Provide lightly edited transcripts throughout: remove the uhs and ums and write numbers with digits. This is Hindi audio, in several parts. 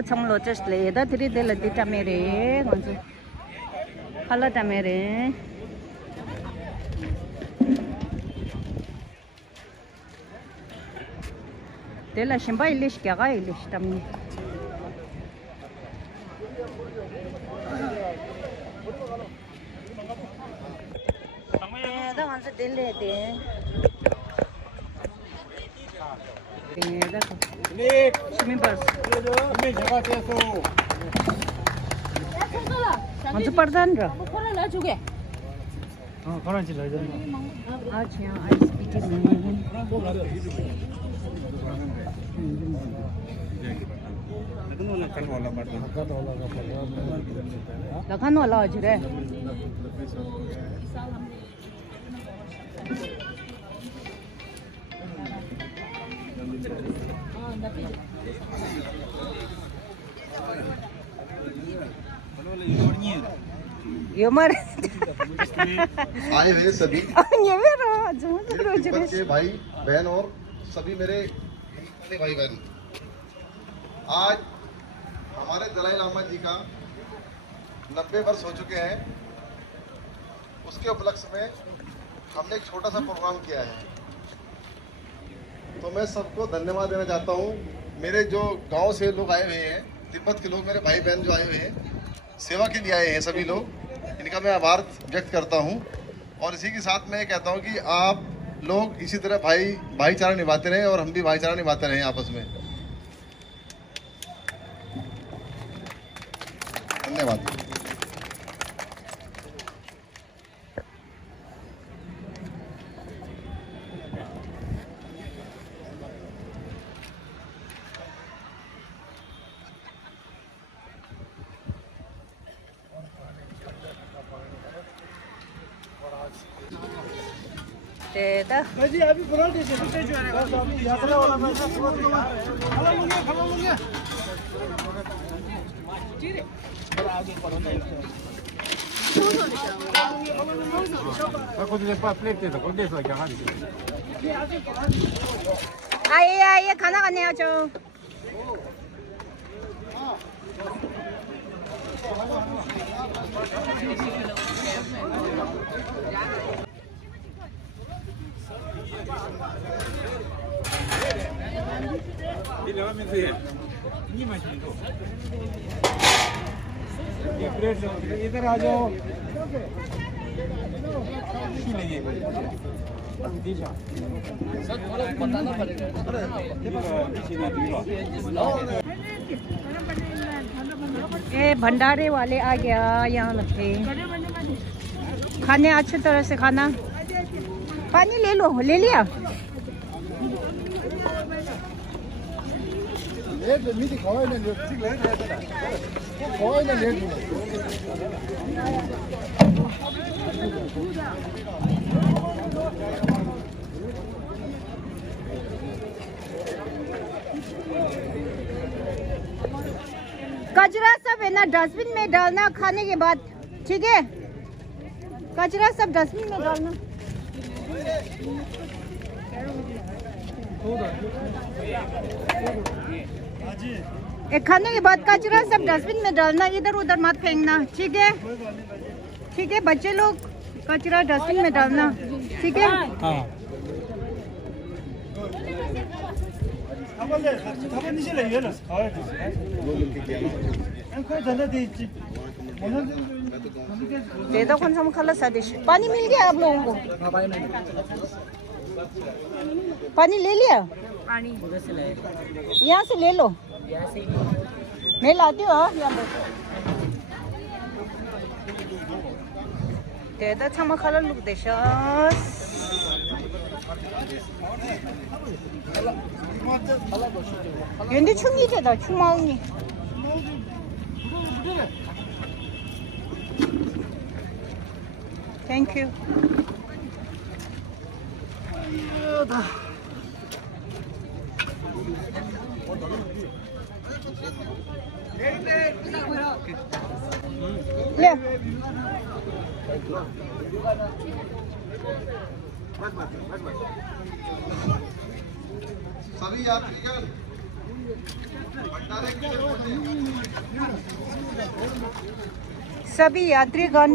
참로 just 레다 드리들 디타메레 건수 칼라타메레 데라 심바 일리시 갸가 일리시 담니 다 건수 딜레데 시민 버스 먼저 빠르다는데 कौन सी ले जाए अच्छा आईएसपीटी में लखन वाला आज रे ये मर आए हुए सभी ये मेरा बच्चे भाई बहन और सभी मेरे भाई बहन, आज हमारे दलाई लामा जी का 90 वर्ष हो चुके हैं। उसके उपलक्ष्य में हमने एक छोटा सा प्रोग्राम किया है, तो मैं सबको धन्यवाद देना चाहता हूँ। मेरे जो गांव से लोग आए हुए हैं, तिब्बत के लोग, मेरे भाई बहन जो आए हुए हैं, सेवा के लिए आए हैं, सभी लोग, इनका मैं आभार व्यक्त करता हूं। और इसी के साथ मैं कहता हूं कि आप लोग इसी तरह भाईचारा निभाते रहें और हम भी भाईचारा निभाते रहें आपस में। धन्यवाद। तेदा जी अभी बुला दीजिए जो है यात्रा वाला पैसा खड़ा हो गया आगे पढ़ो ना कुछ देर बाद प्लेट दे दो कुछ देर बाद क्या आइए खाना खाने आ जाओ। इधर आ जाओ। ये भंडारे वाले आ गया, यहाँ लगते खाने अच्छी तरह से खाना। पानी ले लो, ले लिया। कचरा सब है ना डस्टबिन में डालना खाने के बाद, ठीक है? कचरा सब डस्टबिन में डालना। खाने के बाद कचरा सब डस्टबिन में डालना, इधर उधर मत फेंकना, ठीक है? ठीक है बच्चे लोग, कचरा डस्टबिन में डालना, ठीक है? हाँ। दे दो कौन सा मखाला सादिश। पानी मिल गया आप लोगों को? पानी ले लिया? पानी यहाँ से ले लो, मैं लाती हूँ। दे दो 참 मखाला लुक देशस। 근데 충이제다 충마옹이. Thank you. ले सभी यात्रीगण भंडारे के लिए पहुंचे। सभी यात्रीगण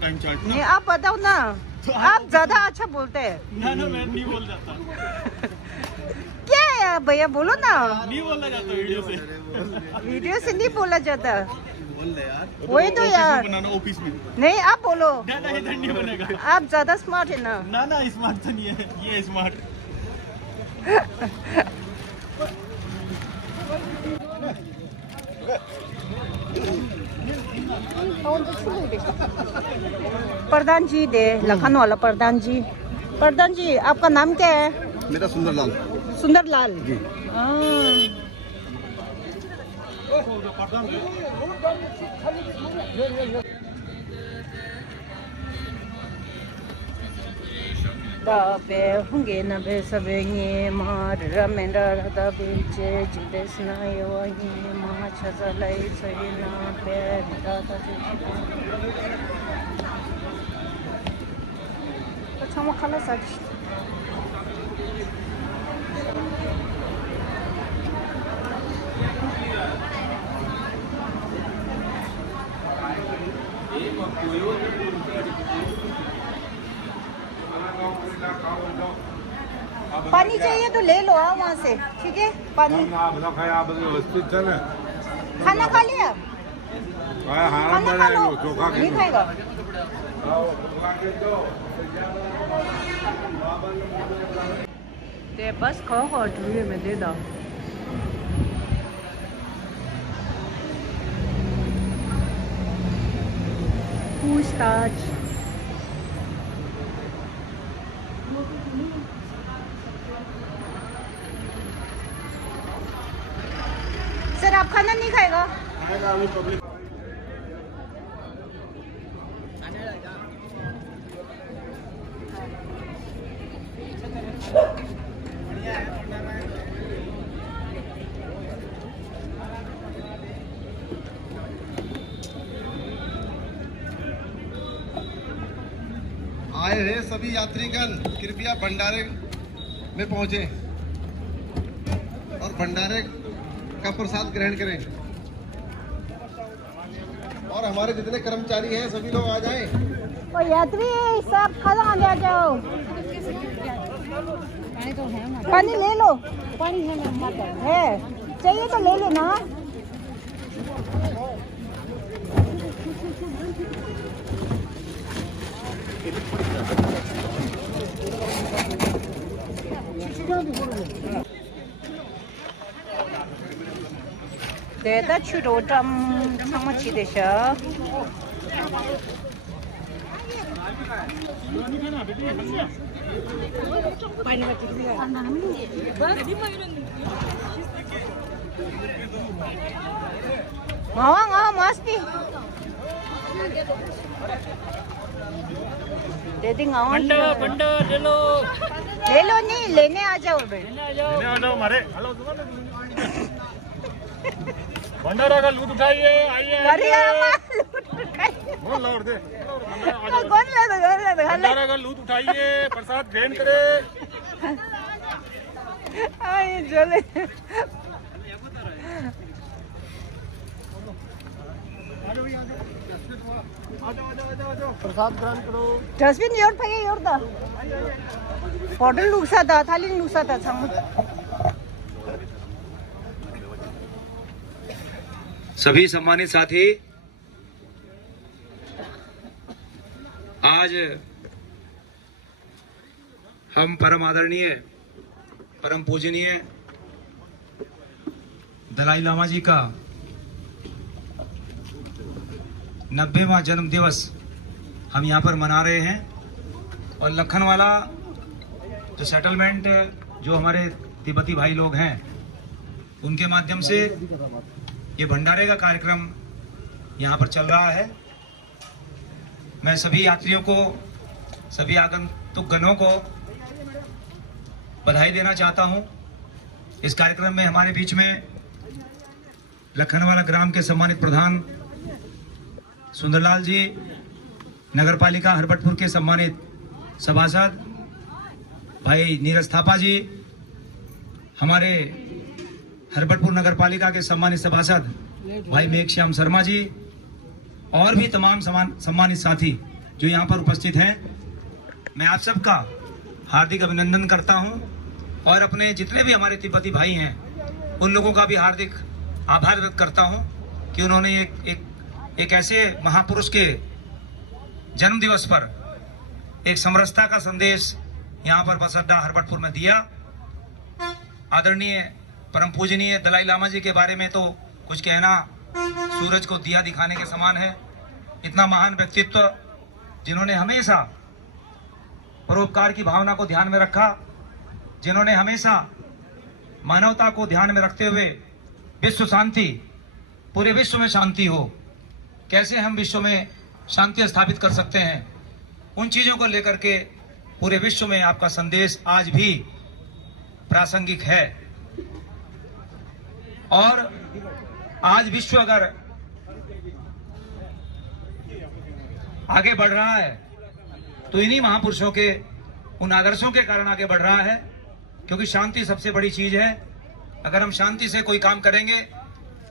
टाइम चार्ट नहीं, आप बताओ ना, आप ज्यादा अच्छा बोलते हैं। ना मैं नहीं बोल जाता, क्या है भैया, बोलो ना। नहीं बोलना जाता वीडियो से। वीडियो से नहीं बोला जाता। बोल ले यार, वही तो यार। बनाना ऑफिस में। नहीं, आप बोलो। ना इधर नहीं बनेगा। आप ज्यादा स्मार्ट है ना। ना स्मार्ट तो नहीं है, ये स्मार्ट। प्रधान जी दे, लखन वाला प्रधान जी। प्रधान जी, आपका नाम क्या है? मेरा सुंदरलाल। सुंदरलाल जी। दाबे होंगे न बे सबे ये मार रमेंद्र राधा बेचे जिदेसना यवाही मा छजलाई सही ना पे दादा जी तो छम खाला सच पानी चाहिए तो ले लो वहाँ से, ठीक है? पानी खाना खा लिया? खाना खा लो, नहीं खाएगा? ते बस खाओ और टीवी में दे दो। पूछताछ सर, आप खाना नहीं खाएगा? आए हैं सभी यात्रीगण, कृपया भंडारे में पहुंचे और भंडारे का प्रसाद ग्रहण करें। और हमारे जितने कर्मचारी हैं सभी लोग आ जाएं। और यात्री सब खाना आ जाओ। पानी ले लो। पानी है, चाहिए तो ले लेना। 대다 추로점 상마치 되셔. मस्ती पंडा ले लो नहीं, लेने आ जाओ। हमारे भंडारा का लूट उठाइए, आइए भंडारा का लूट उठाइए, प्रसाद ग्रहण करे। चले प्रसाद ग्रहण करो। डस्टबिन योर पाहिजे योर दा बॉटल लुकसाता थाली लुकसाता सांग सभी सम्मानित साथी, आज हम परम आदरणीय परम पूजनीय दलाई लामा जी का 90वां जन्म दिवस हम यहाँ पर मना रहे हैं। और लखनवाला जो सेटलमेंट जो हमारे तिब्बती भाई लोग हैं उनके माध्यम से ये भंडारे का कार्यक्रम यहाँ पर चल रहा है। मैं सभी यात्रियों को, सभी आगंतुक गणों को बधाई देना चाहता हूँ इस कार्यक्रम में हमारे बीच में लखनवाला ग्राम के सम्मानित प्रधान सुंदरलाल जी, नगरपालिका हरबटपुर के सम्मानित सभासद भाई नीरज थापा जी, हमारे हरबटपुर नगरपालिका के सम्मानित सभासद भाई मेघश्याम शर्मा जी और भी तमाम सम्मानित साथी जो यहाँ पर उपस्थित हैं, मैं आप सबका हार्दिक अभिनंदन करता हूँ और अपने जितने भी हमारे तिब्बती भाई हैं उन लोगों का भी हार्दिक आभार व्यक्त करता हूँ कि उन्होंने एक ऐसे महापुरुष के जन्म दिवस पर एक समरसता का संदेश यहाँ पर बस अड्डा हरबटपुर में दिया। आदरणीय परम पूजनीय दलाई लामा जी के बारे में तो कुछ कहना सूरज को दिया दिखाने के समान है। इतना महान व्यक्तित्व जिन्होंने हमेशा परोपकार की भावना को ध्यान में रखा, जिन्होंने हमेशा मानवता को ध्यान में रखते हुए विश्व शांति, पूरे विश्व में शांति हो, कैसे हम विश्व में शांति स्थापित कर सकते हैं, उन चीजों को लेकर के पूरे विश्व में आपका संदेश आज भी प्रासंगिक है। और आज विश्व अगर आगे बढ़ रहा है तो इन्हीं महापुरुषों के उन आदर्शों के कारण आगे बढ़ रहा है, क्योंकि शांति सबसे बड़ी चीज है। अगर हम शांति से कोई काम करेंगे,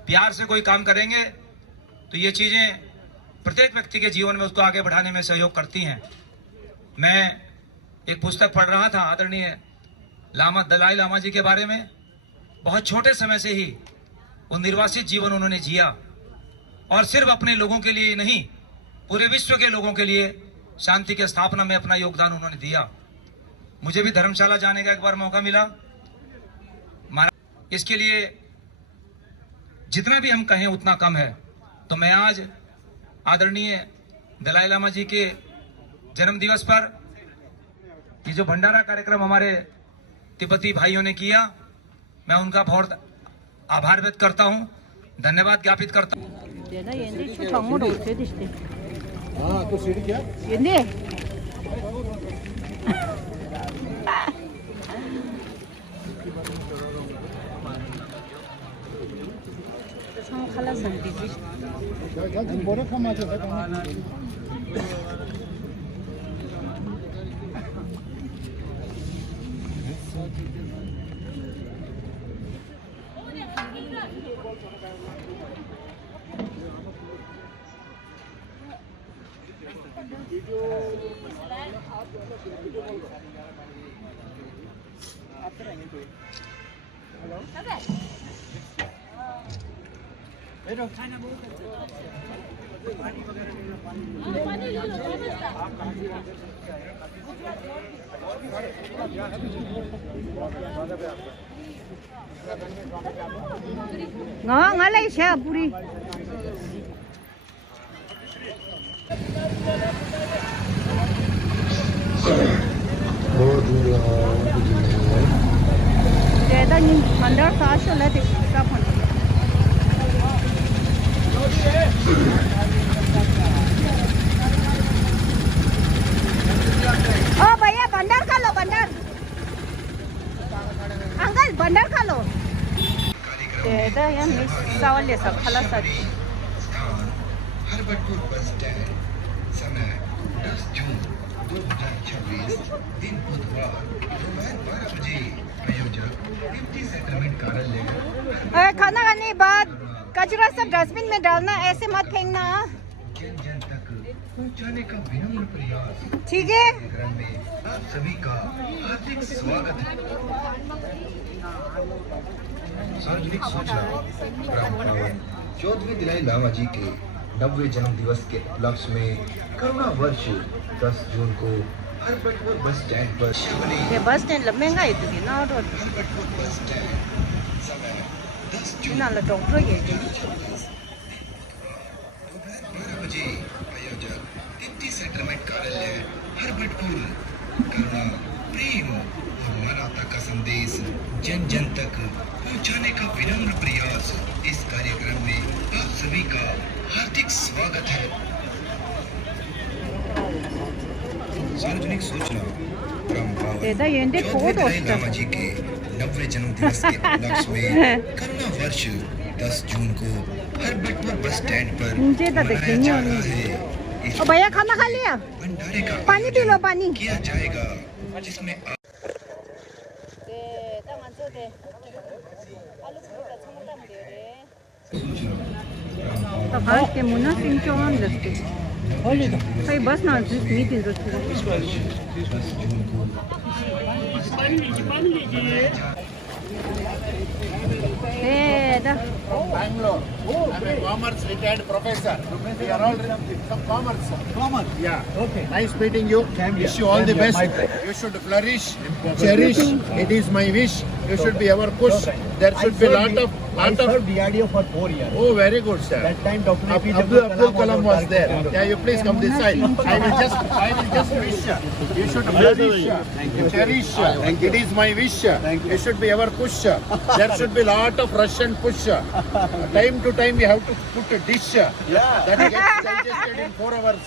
प्यार से कोई काम करेंगे, तो ये चीजें प्रत्येक व्यक्ति के जीवन में उसको आगे बढ़ाने में सहयोग करती हैं। मैं एक पुस्तक पढ़ रहा था आदरणीय दलाई लामा जी के बारे में। बहुत छोटे समय से ही वो निर्वासित जीवन उन्होंने जिया और सिर्फ अपने लोगों के लिए नहीं, पूरे विश्व के लोगों के लिए शांति की स्थापना में अपना योगदान उन्होंने दिया। मुझे भी धर्मशाला जाने का एक बार मौका मिला। इसके लिए जितना भी हम कहें उतना कम है। तो मैं आज आदरणीय दलाई लामा जी के जन्म दिवस पर ये जो भंडारा कार्यक्रम हमारे तिब्बती भाइयों ने किया, मैं उनका बहुत आभार व्यक्त करता हूँ, धन्यवाद ज्ञापित करता हूँ। हाँ तो सीढ़ी क्या ngon lấy xe buri để ta nhìn mình đó xóa xuống lại thì các phần ओ भैया बंडर खा लो, बंडर अंकल बंडर खा लो। तेरा यार मिस चावल ले सब खला सच हरबटपुर बस स्टैंड, समय 10 जून 2026, दिन बुधवार दोपहर 12 बजे। आयोजक डिप्टी सेटलमेंट कार्यालय। खाना खाने के बाद कचरा सब डस्टबिन में डालना, ऐसे मत फेंकना, जन जन तक पहुंचाने का विनम्र प्रयास। ठीक है। कार्यक्रम में आप सभी का हार्दिक स्वागत है। सार्वजनिक सूचना ग्राम पावन चौधरी दलाई लामा जी के 90वें जन्म दिवस के उपलक्ष्य में करुणा वर्ष 10 जून को हरबटपुर बस स्टैंड पर ये बस स्टैंड लम्बेगा itu ना रोड बस स्टैंड समय 10 जून ना डॉक्टर ये दोपहर 12 बजे। आयोजक डिप्टी सेटलमेंट कार्यालय हरबटपुर। करुणा, प्रेम और मानवता का संदेश जन जन तक पहुंचाने का विनम्र प्रयास। इस कार्यक्रम में आप सभी का हार्दिक स्वागत है। सार्वजनिक सूचना ग्राम पावन तेरा ये चौधरी दलाई लामा जी के 90वें जन्मदिवस के उपलक्ष्य में करुणा वर्ष 10 जून को हर बेटपुर बस स्टैंड पर मुझे तो मनाया देखनी जा होनी। रहा है। इस ओ भैया खाना खा लिया? भंडारे का पानी पी लो, आयोजन पानी। किया जाएगा जिसमें आज के मुन्ना सिंह चौहान लगते भाई बस ना meeting Bangalore. I'm a commerce retired professor. We are all from commerce. Commerce? Yeah. Okay. Nice meeting you. Wish you all the best. You should flourish, cherish. It is my wish. You should be our push. There should be lot of. I served DRDO for 4 years. Oh, very good, sir. That time Dr. APJ Abdul Kalam was there. Yeah, you please come this side. I will just wish. You should flourish, cherish. It is my wish. You should be our push. There should be lot of rush and push. Time to time we have to put a dish that gets digested in 4 hours.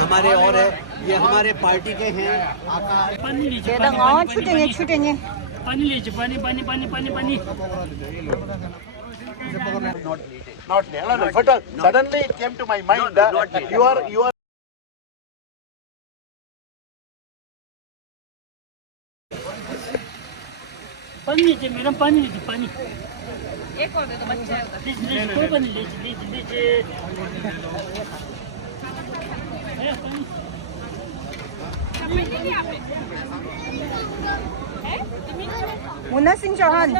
हमारे और है ये हमारे पार्टी के हैं छूटेंगे छूटेंगे Not no, but suddenly it came to my mind that you are पानी लीजिए मैडम पानी लीजिए पानी एक और दे दो बच्चे लीजिए कोई पानी लीजिए मुन्ना सिंह चौहान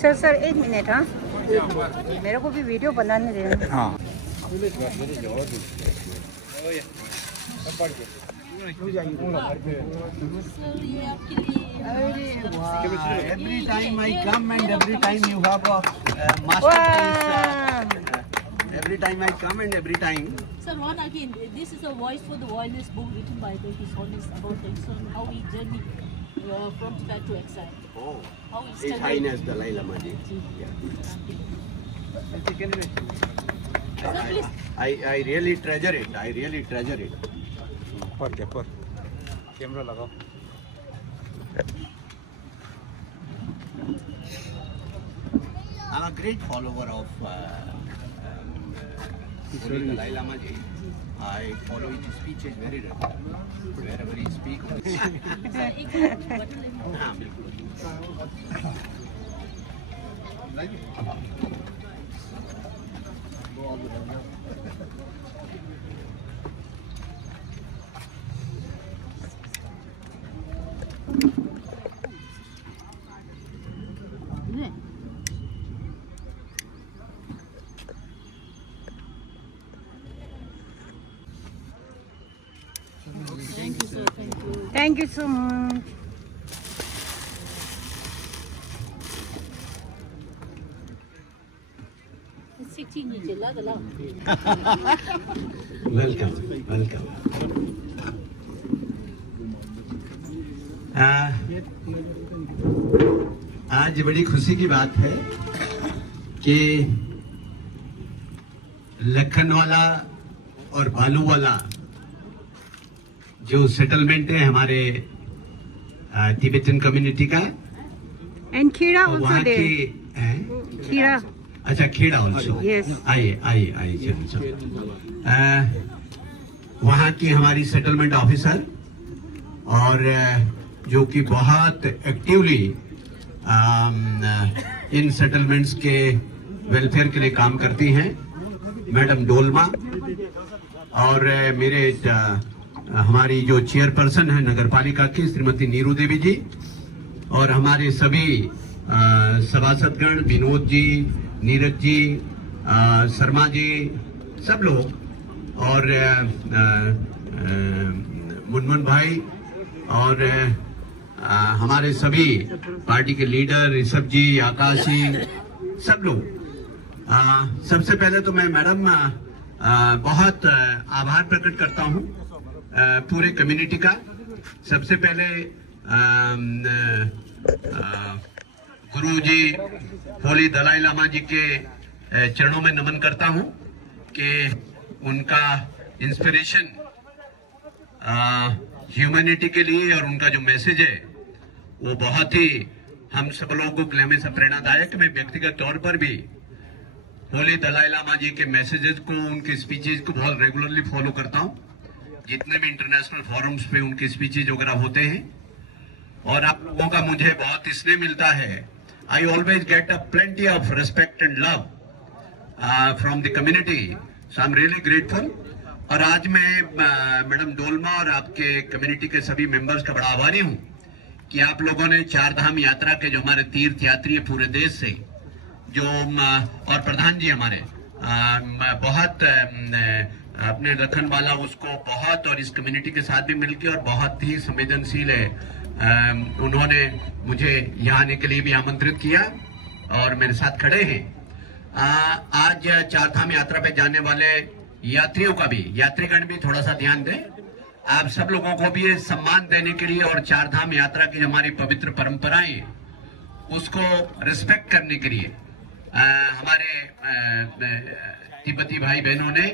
सर 1 मिनट हाँ मेरे को भी वीडियो बनाने देना हाँ Every time I come and every time you have a masterpiece. Every time I come and every time. Sir, one again, this is a voice for the voiceless book written by His Holiness about the son, how he journeyed from Tibet to exile. Oh, How he His studied. Highness Dalai Lama ji. Sir, please. I really treasure it. I really treasure it. I'm a great follower of Holy Dalai Lama ji. I follow his speeches very regularly. Wherever he speaks. Sir, एक bottle in हाँ बिल्कुल. Thank you, sir. Thank you. Thank you so much It's 16 नीचे लगा वेलकम वेलकम. आज बड़ी खुशी की बात है कि लखनवाला और बालूवाला जो सेटलमेंट है हमारे तिब्बतन कम्युनिटी का एंड खीरा और आल्सो वहाँ के देयर हैं? खीरा अच्छा खेड़ा ऑल्सो. Yes. आइए चलो. वहाँ की हमारी सेटलमेंट ऑफिसर और जो कि बहुत एक्टिवली इन सेटलमेंट्स के वेलफेयर के लिए काम करती हैं, मैडम डोलमा. और मेरे हमारी जो चेयरपर्सन है नगरपालिका की श्रीमती नीरू देवी जी, और हमारे सभी सभासदगण विनोद जी, नीरज जी, शर्मा जी, सब लोग, और मुनमुन भाई, और हमारे सभी पार्टी के लीडर ऋषभ जी, आकाश जी, सब लोग. सबसे पहले तो मैं मैडम बहुत आभार प्रकट करता हूँ पूरे कम्युनिटी का. सबसे पहले गुरु जी होली दलाई लामा जी के चरणों में नमन करता हूं कि उनका इंस्पिरेशन ह्यूमैनिटी के लिए और उनका जो मैसेज है वो बहुत ही हम सब लोगों के लिए हमेशा प्रेरणादायक। मैं व्यक्तिगत तौर पर भी होली दलाई लामा जी के मैसेजेस को, उनके स्पीचेस को बहुत रेगुलरली फॉलो करता हूं। जितने भी इंटरनेशनल फोरम्स पे उनके स्पीचेज वगैरह होते हैं और आप लोगों का मुझे बहुत स्नेह मिलता है। I always get a plenty of respect and love from the community, so I am really grateful. और आज मैं मैडम डोलमा और आपके कम्युनिटी के सभी मेंबर्स का बड़ा आभारी हूं कि आप लोगों ने चार धाम यात्रा के जो हमारे तीर्थ यात्री है पूरे देश से, जो और प्रधान जी हमारे बहुत अपने रखन वाला उसको बहुत, और इस कम्युनिटी के साथ भी मिलकर और बहुत ही संवेदनशील है, उन्होंने मुझे यहाँ आने के लिए भी आमंत्रित किया और मेरे साथ खड़े हैं। आज चार धाम यात्रा पे जाने वाले यात्रियों का भी, यात्रीगण भी थोड़ा सा ध्यान दें। आप सब लोगों को भी ये सम्मान देने के लिए और चार धाम यात्रा की हमारी पवित्र परंपराएं उसको रिस्पेक्ट करने के लिए हमारे तिब्बती भाई बहनों ने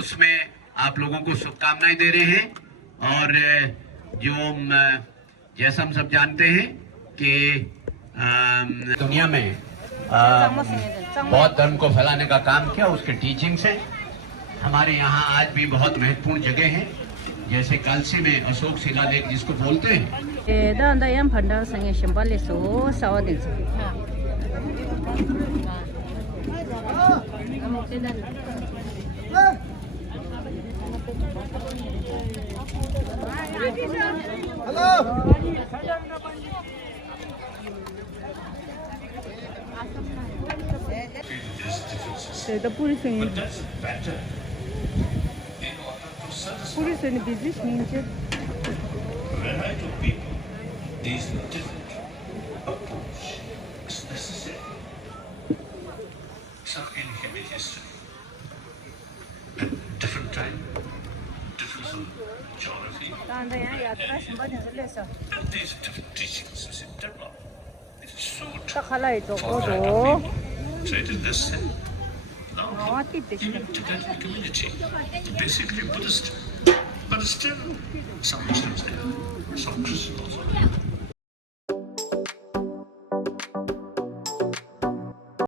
उसमें आप लोगों को शुभकामनाएं दे रहे हैं। और जो जैसा हम सब जानते हैं कि दुनिया में बौद्ध धर्म को फैलाने का काम किया, उसके टीचिंग से हमारे यहाँ आज भी बहुत महत्वपूर्ण जगह है, जैसे कालसी में अशोक शिलालेख जिसको बोलते हैं। दांदा याम फंडा संगे शंबाले सो सावदिन the police in business means When I tell people these different approach is necessary. Some inhibit history. At different time, different geography, and these different teachings is in develop. It is so different. Treated this sin. Now, Tibetan community, basically Buddhist, but still some Muslims there, some Christians also.